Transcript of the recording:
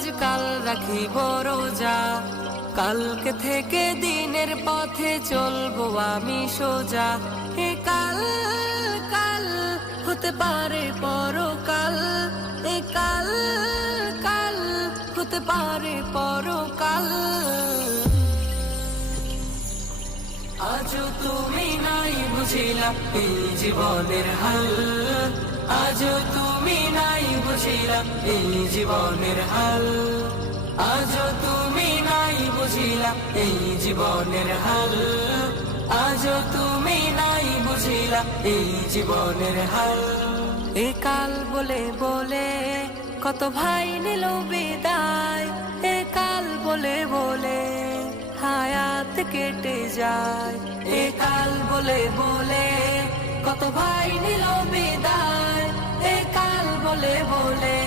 আজ কাল রাখিব রোজা, কালকে থেকে দিনের পথে চলবো আমি সোজা। এ কাল কাল হতে পারে পরকাল, এ কাল কাল হতে পারে পরকাল। আজও তুমি নাই বুঝিলা এই জীবনের হাল, আজও তুমি নাই বুঝিলা এই জীবনের হাল, আজও তুমি নাই বুঝিলা এই জীবনের হাল, আজও তুমি নাই বুঝিলা এই জীবনের হাল। এ কাল বলে বলে কত ভাই নিল বিদায়, এ কাল বলে বলে হায়াত কেটে যায়, এ কাল বলে বলে কত ভাই নিল বিদায়, এ কাল বলে বলে